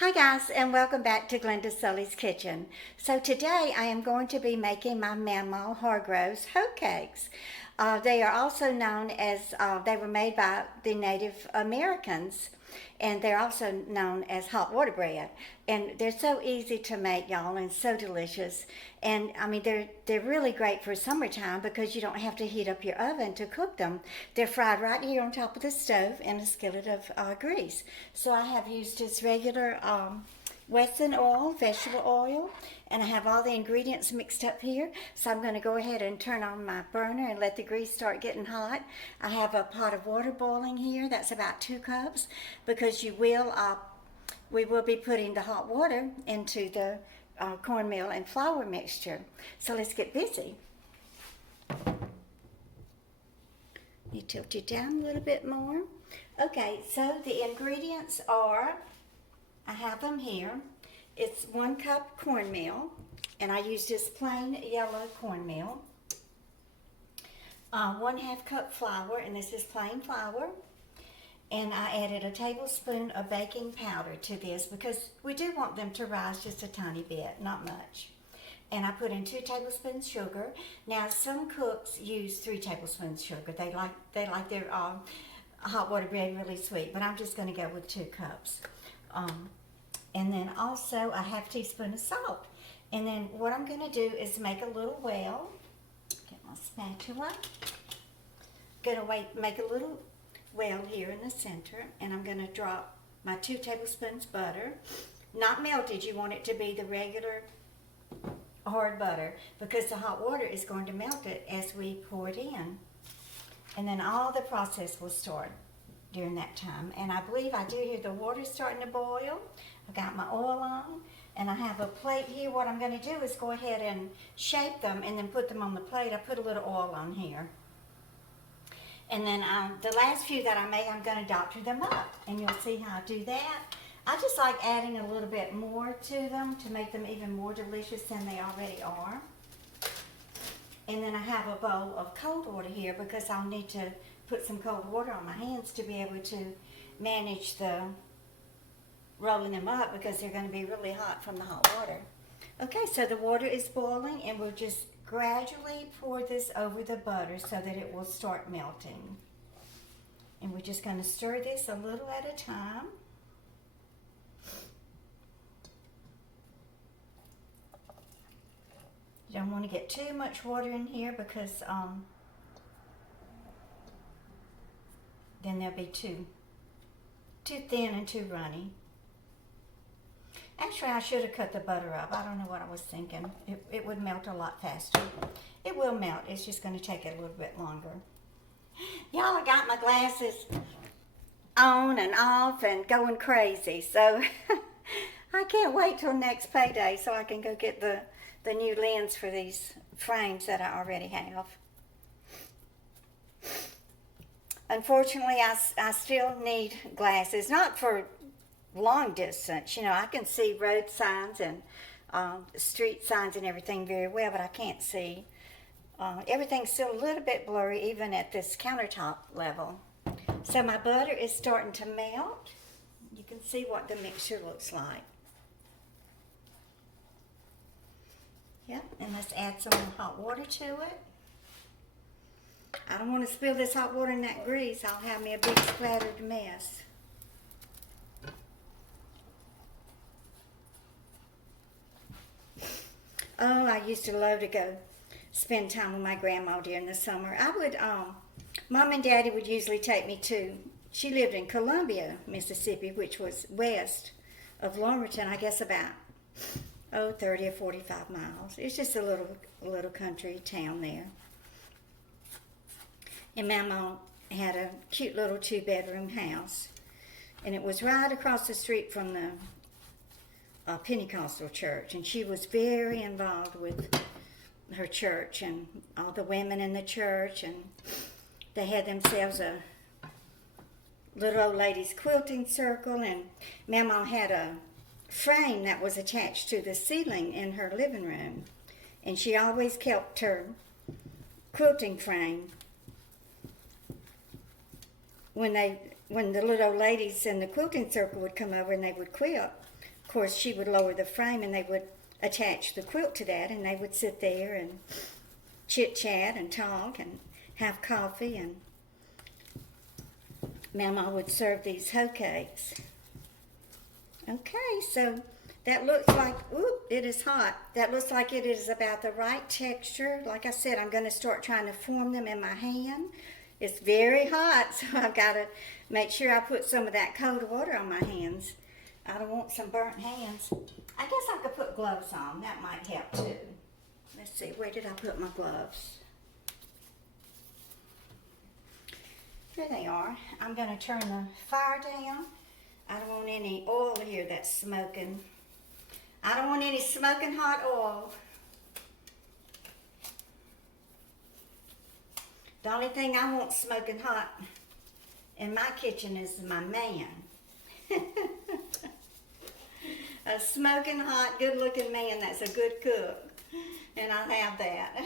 Hi guys, and welcome back to Glenda Sully's Kitchen. So today I am going to be making my Mamaw Hargrove's hoe cakes. They are also known as, they were made by the Native Americans, and they're also known as hot water bread. And they're so easy to make, y'all, and so delicious. And I mean, they're really great for summertime because you don't have to heat up your oven to cook them. They're fried right here on top of the stove in a skillet of grease. So I have used just regular Wesson oil, vegetable oil, and I have all the ingredients mixed up here. So I'm going to go ahead and turn on my burner and let the grease start getting hot. I have a pot of water boiling here. That's about 2 cups because we will be putting the hot water into the cornmeal and flour mixture. So let's get busy. You tilt it down a little bit more. Okay, so the ingredients are, I have them here. It's 1 cup cornmeal, and I use this plain yellow cornmeal. 1/2 cup flour, and this is plain flour. And I added a tablespoon of baking powder to this because we do want them to rise just a tiny bit, not much. And I put in 2 tablespoons sugar. Now some cooks use 3 tablespoons sugar. They like their hot water bread really sweet, but I'm just going to go with 2 cups. And then also a 1/2 teaspoon of salt. And then what I'm going to do is make a little well. Get my spatula. Going to make a little well here in the center, and I'm going to drop my 2 tablespoons butter. Not melted, you want it to be the regular hard butter because the hot water is going to melt it as we pour it in. And then all the process will start during that time. And I believe I do hear the water starting to boil. I've got my oil on, and I have a plate here. What I'm going to do is go ahead and shape them and then put them on the plate. I put a little oil on here. And then the last few that I make, I'm going to doctor them up, and you'll see how I do that. I just like adding a little bit more to them to make them even more delicious than they already are. And then I have a bowl of cold water here because I'll need to put some cold water on my hands to be able to manage the rolling them up because they're going to be really hot from the hot water. Okay, so the water is boiling, and we'll just gradually pour this over the butter so that it will start melting. And we're just going to stir this a little at a time. You don't want to get too much water in here because then they'll be too thin and too runny. Actually, I should have cut the butter up. I don't know what I was thinking. It would melt a lot faster. It will melt. It's just going to take it a little bit longer. Y'all, I got my glasses on and off and going crazy. So I can't wait till next payday so I can go get the new lens for these frames that I already have. Unfortunately, I still need glasses. Not for long distance, you know, I can see road signs and street signs and everything very well, but I can't see. Everything's still a little bit blurry even at this countertop level. So my butter is starting to melt. You can see what the mixture looks like. Yep, and let's add some more hot water to it. I don't want to spill this hot water in that grease. I'll have me a big splattered mess. Oh, I used to love to go spend time with my grandma during the summer. I would, Mom and Daddy would usually take me to, she lived in Columbia, Mississippi, which was west of Lawrenceton, I guess about, 30 or 45 miles. It's just a little country town there. And Mama had a cute little 2-bedroom house. And it was right across the street from the Pentecostal church, and she was very involved with her church and all the women in the church, and they had themselves a little old ladies quilting circle, and Mama had a frame that was attached to the ceiling in her living room, and she always kept her quilting frame when they when the little old ladies in the quilting circle would come over and they would quilt, of course she would lower the frame and they would attach the quilt to that, and they would sit there and chit chat and talk and have coffee, and Mamaw would serve these hoe cakes. Okay, so that looks like, ooh, it is hot. That looks like it is about the right texture. Like I said, I'm going to start trying to form them in my hand. It's very hot, so I've got to make sure I put some of that cold water on my hands. I don't want some burnt hands. I guess I could put gloves on. That might help too. Let's see, where did I put my gloves? Here they are. I'm going to turn the fire down. I don't want any oil here that's smoking. I don't want any smoking hot oil. The only thing I want smoking hot in my kitchen is my man. A smoking hot, good looking man that's a good cook. And I'll have that.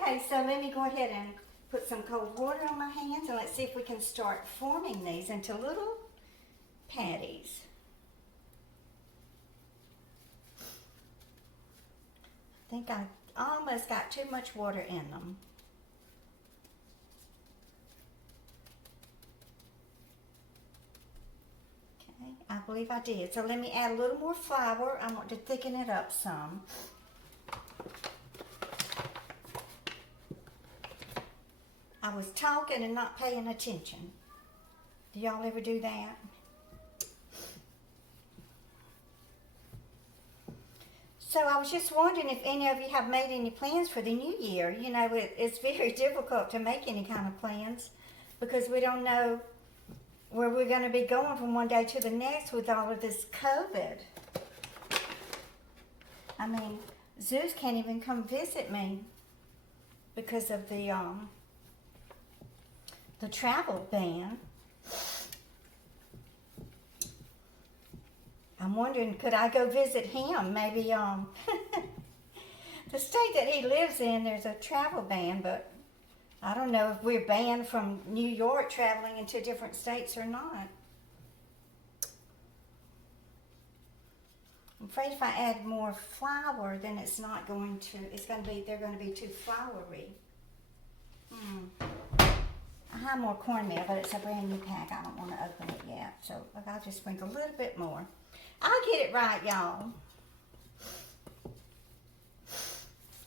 Okay, so let me go ahead and put some cold water on my hands, and let's see if we can start forming these into little patties. I think I almost got too much water in them. Okay, I believe I did. So let me add a little more flour. I want to thicken it up some. I was talking and not paying attention. Do y'all ever do that? So I was just wondering if any of you have made any plans for the new year. You know, it's very difficult to make any kind of plans because we don't know where we're going to be going from one day to the next with all of this COVID. I mean, Zeus can't even come visit me because of the travel ban. I'm wondering, could I go visit him? Maybe the state that he lives in, there's a travel ban, but I don't know if we're banned from New York traveling into different states or not. I'm afraid if I add more flour, then it's not going to, they're going to be too floury. I have more cornmeal, but it's a brand new pack. I don't want to open it yet, so I'll just sprinkle a little bit more. I'll get it right, y'all.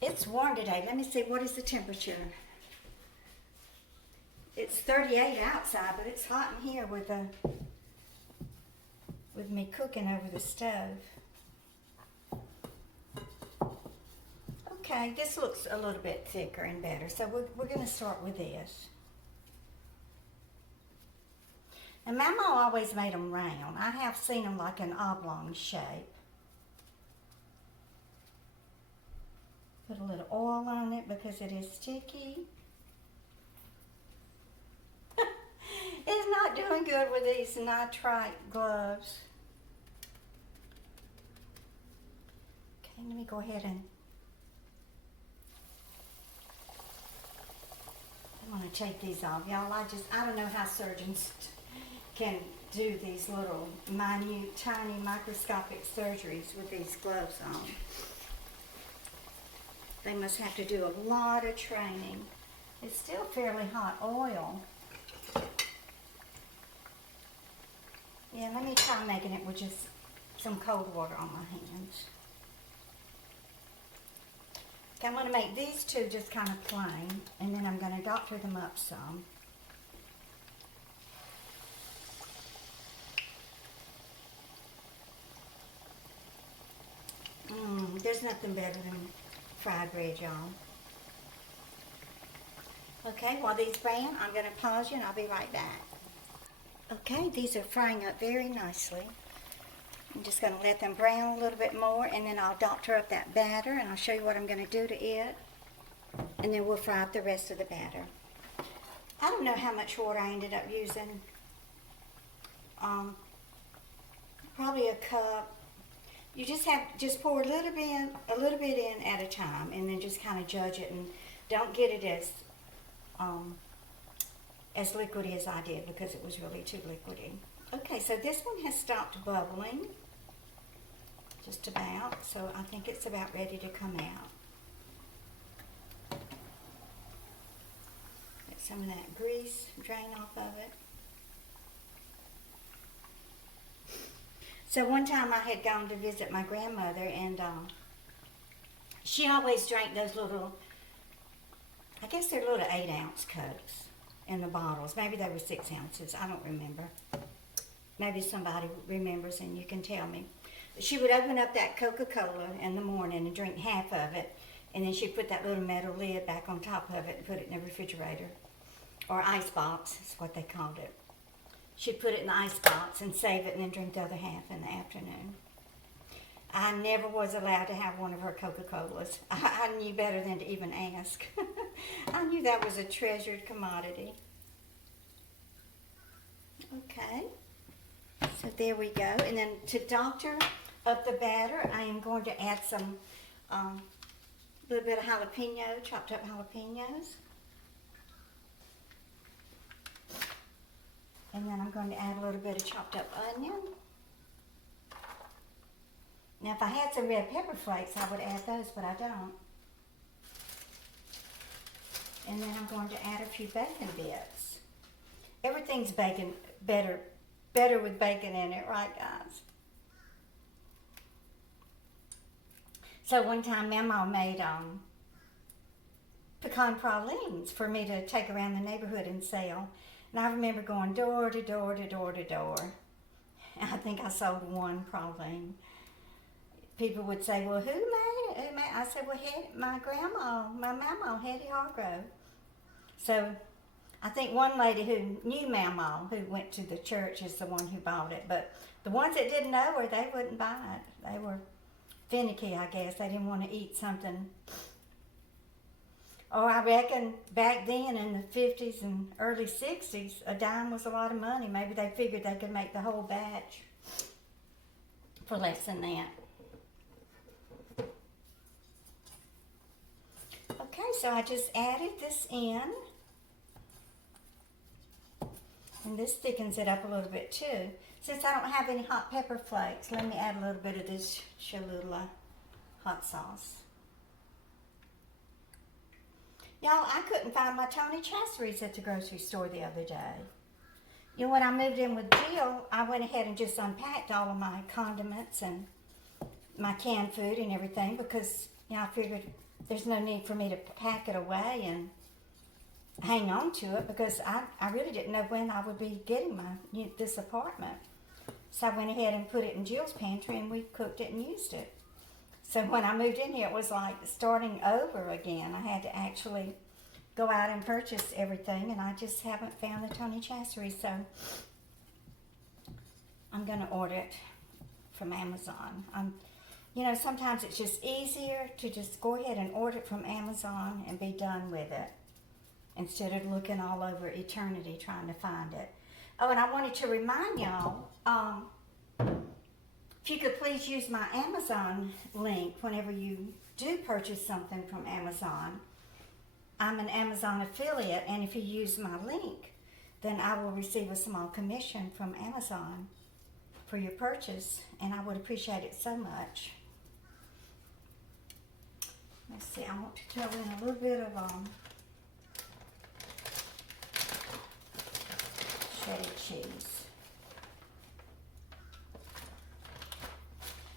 It's warm today. Let me see, what is the temperature? It's 38 outside, but it's hot in here with me cooking over the stove. Okay, this looks a little bit thicker and better, so we're going to start with this. And Mama always made them round. I have seen them like an oblong shape. Put a little oil on it because it is sticky. It's not doing good with these nitrite gloves. Okay, let me go ahead and... I want to take these off, y'all. I don't know how surgeons can do these little minute, tiny, microscopic surgeries with these gloves on. They must have to do a lot of training. It's still fairly hot oil. Yeah, let me try making it with just some cold water on my hands. Okay, I'm going to make these two just kind of plain, and then I'm going to doctor them up some. There's nothing better than fried bread, y'all. Okay, while these brown, I'm going to pause you and I'll be right back. Okay, these are frying up very nicely. I'm just going to let them brown a little bit more, and then I'll doctor up that batter, and I'll show you what I'm going to do to it. And then we'll fry up the rest of the batter. I don't know how much water I ended up using. Probably a cup. You just pour a little bit in at a time, and then just kind of judge it, and don't get it as liquidy as I did because it was really too liquidy. Okay, so this one has stopped bubbling, just about, so I think it's about ready to come out. Let some of that grease drain off of it. So one time I had gone to visit my grandmother, and she always drank those little, I guess they're little 8-ounce Cokes in the bottles. Maybe they were 6 ounces. I don't remember. Maybe somebody remembers and you can tell me. She would open up that Coca-Cola in the morning and drink half of it, and then she'd put that little metal lid back on top of it and put it in the refrigerator, or ice box is what they called it. She'd put it in the ice box and save it and then drink the other half in the afternoon. I never was allowed to have one of her Coca-Colas. I knew better than to even ask. I knew that was a treasured commodity. Okay, so there we go. And then to doctor up the batter, I am going to add some little bit of jalapeno, chopped up jalapenos. And then I'm going to add a little bit of chopped up onion. Now, if I had some red pepper flakes, I would add those, but I don't. And then I'm going to add a few bacon bits. Everything's bacon better with bacon in it, right, guys? So one time, Mamaw made pecan pralines for me to take around the neighborhood and sell. And I remember going door to door to door to door. I think I sold one praline. People would say, well, who made it? Who made it? I said, well, my grandma, my Mamaw, Hettie Hargrove. So I think one lady who knew Mamaw, who went to the church, is the one who bought it. But the ones that didn't know her, they wouldn't buy it. They were finicky, I guess. They didn't want to eat something. Oh, I reckon back then in the 50s and early 60s, a dime was a lot of money. Maybe they figured they could make the whole batch for less than that. Okay, so I just added this in. And this thickens it up a little bit too. Since I don't have any hot pepper flakes, let me add a little bit of this Cholula hot sauce. Y'all, I couldn't find my Tony Chaseries at the grocery store the other day. You know, when I moved in with Jill, I went ahead and just unpacked all of my condiments and my canned food and everything because, you know, I figured there's no need for me to pack it away and hang on to it because I really didn't know when I would be getting this apartment. So I went ahead and put it in Jill's pantry and we cooked it and used it. So when I moved in here, it was like starting over again. I had to actually go out and purchase everything, and I just haven't found the Tony Chaseries, so I'm going to order it from Amazon. You know, sometimes it's just easier to just go ahead and order it from Amazon and be done with it instead of looking all over eternity trying to find it. Oh, and I wanted to remind y'all, if you could please use my Amazon link whenever you do purchase something from Amazon. I'm an Amazon affiliate, and if you use my link, then I will receive a small commission from Amazon for your purchase, and I would appreciate it so much. Let's see, I want to throw in a little bit of shredded cheese.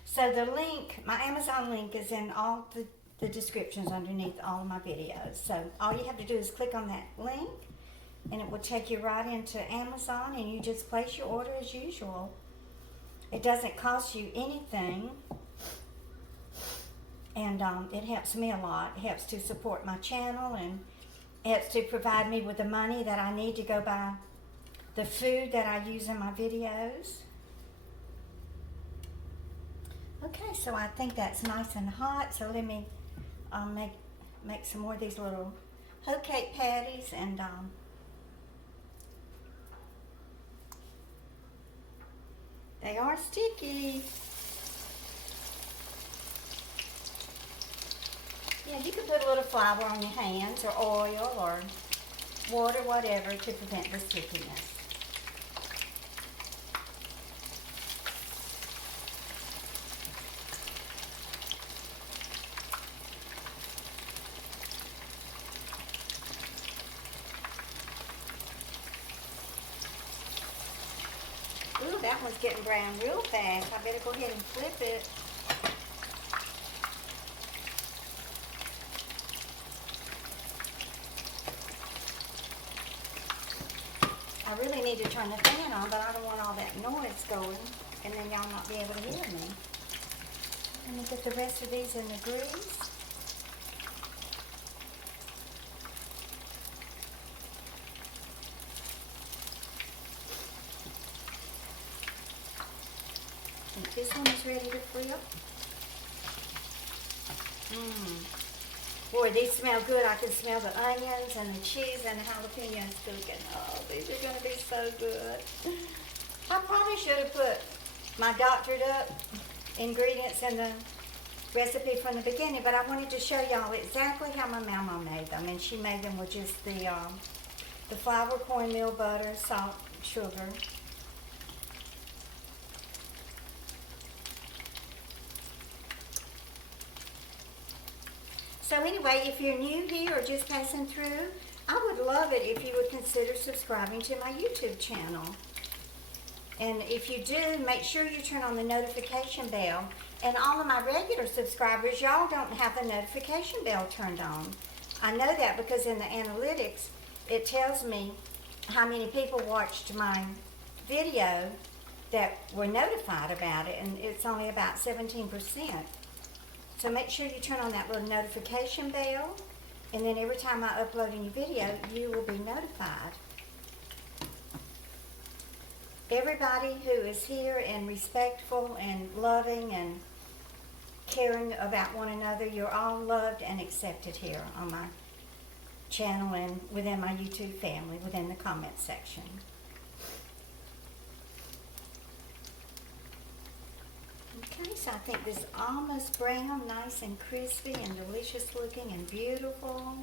So the link, my Amazon link is in all the descriptions underneath all of my videos. So all you have to do is click on that link and it will take you right into Amazon and you just place your order as usual. It doesn't cost you anything and it helps me a lot. It helps to support my channel and it helps to provide me with the money that I need to go buy the food that I use in my videos. Okay, so I think that's nice and hot. So let me make some more of these little hoe cake patties, and they are sticky. Yeah, you can put a little flour on your hands or oil, or water, whatever, to prevent the stickiness. Ooh, that one's getting brown real fast. I better go ahead and flip it. I really need to turn the fan on, but I don't want all that noise going, and then y'all not be able to hear me. Let me get the rest of these in the grease. I think this one is ready to flip. Boy, these smell good. I can smell the onions and the cheese and the jalapenos cooking. Oh, these are going to be so good. I probably should have put my doctored up ingredients in the recipe from the beginning, but I wanted to show y'all exactly how my Mamaw made them. And she made them with just the flour, cornmeal, butter, salt, sugar. So anyway, if you're new here or just passing through, I would love it if you would consider subscribing to my YouTube channel. And if you do, make sure you turn on the notification bell. And all of my regular subscribers, y'all don't have the notification bell turned on. I know that because in the analytics, it tells me how many people watched my video that were notified about it, and it's only about 17%. So make sure you turn on that little notification bell, and then every time I upload a new video, you will be notified. Everybody who is here and respectful and loving and caring about one another, you're all loved and accepted here on my channel and within my YouTube family, within the comment section. Okay, so I think this is almost brown, nice and crispy and delicious looking and beautiful.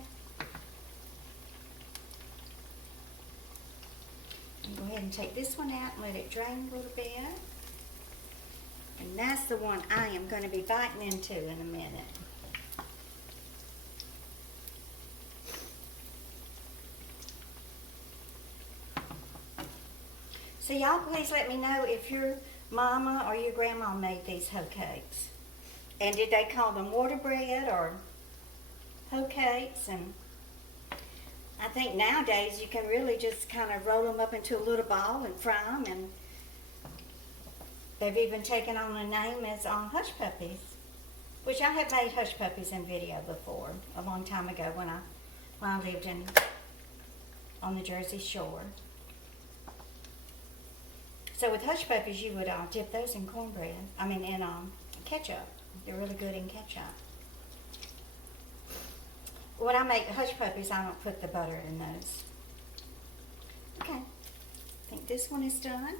And go ahead and take this one out and let it drain a little bit. And that's the one I am going to be biting into in a minute. So y'all please let me know if your mama or your grandma made these hoe cakes. And did they call them water bread or hoe cakes? And I think nowadays you can really just kind of roll them up into a little ball and fry them. And they've even taken on a name as Hush Puppies, which I have made Hush Puppies in video before, a long time ago when I lived on the Jersey Shore. So with Hush Puppies, you would dip those in cornbread. I mean, in ketchup. They're really good in ketchup. When I make Hush Puppies, I don't put the butter in those. Okay, I think this one is done.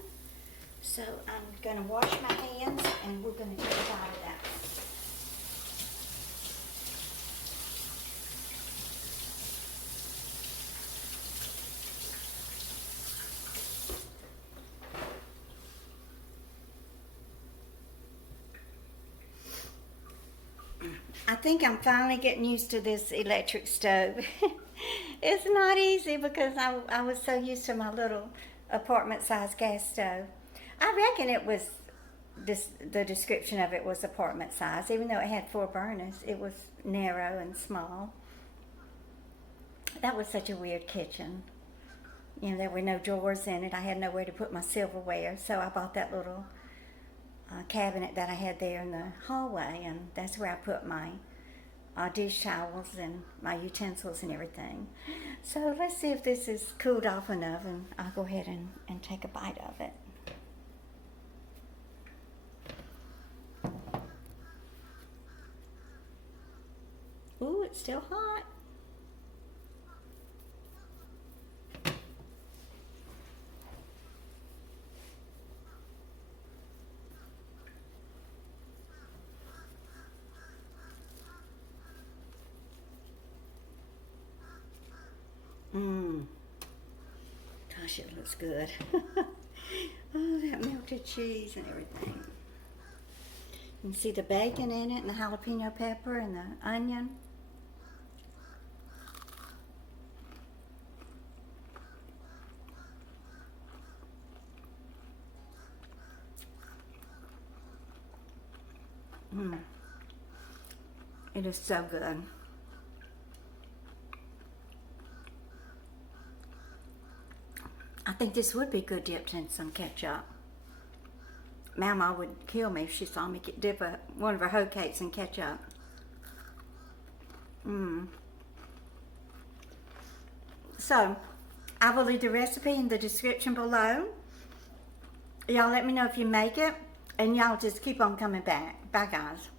So I'm going to wash my hands, and we're going to take a bite of that. I think I'm finally getting used to this electric stove. It's not easy because I was so used to my little apartment-sized gas stove. I reckon it was, the description of it was apartment size, even though it had 4 burners. It was narrow and small. That was such a weird kitchen. You know, there were no drawers in it. I had nowhere to put my silverware, so I bought that little cabinet that I had there in the hallway, and that's where I put my dish towels and my utensils and everything. So let's see if this is cooled off enough, and I'll go ahead and take a bite of it. Ooh, it's still hot. gosh, it looks good. Oh, that melted cheese and everything. You can see the bacon in it and the jalapeno pepper and the onion. It is so good. I think this would be good dipped in some ketchup. Mamaw would kill me if she saw me dip one of her hoe cakes in ketchup. So, I will leave the recipe in the description below. Y'all let me know if you make it, and y'all just keep on coming back. Bye, guys.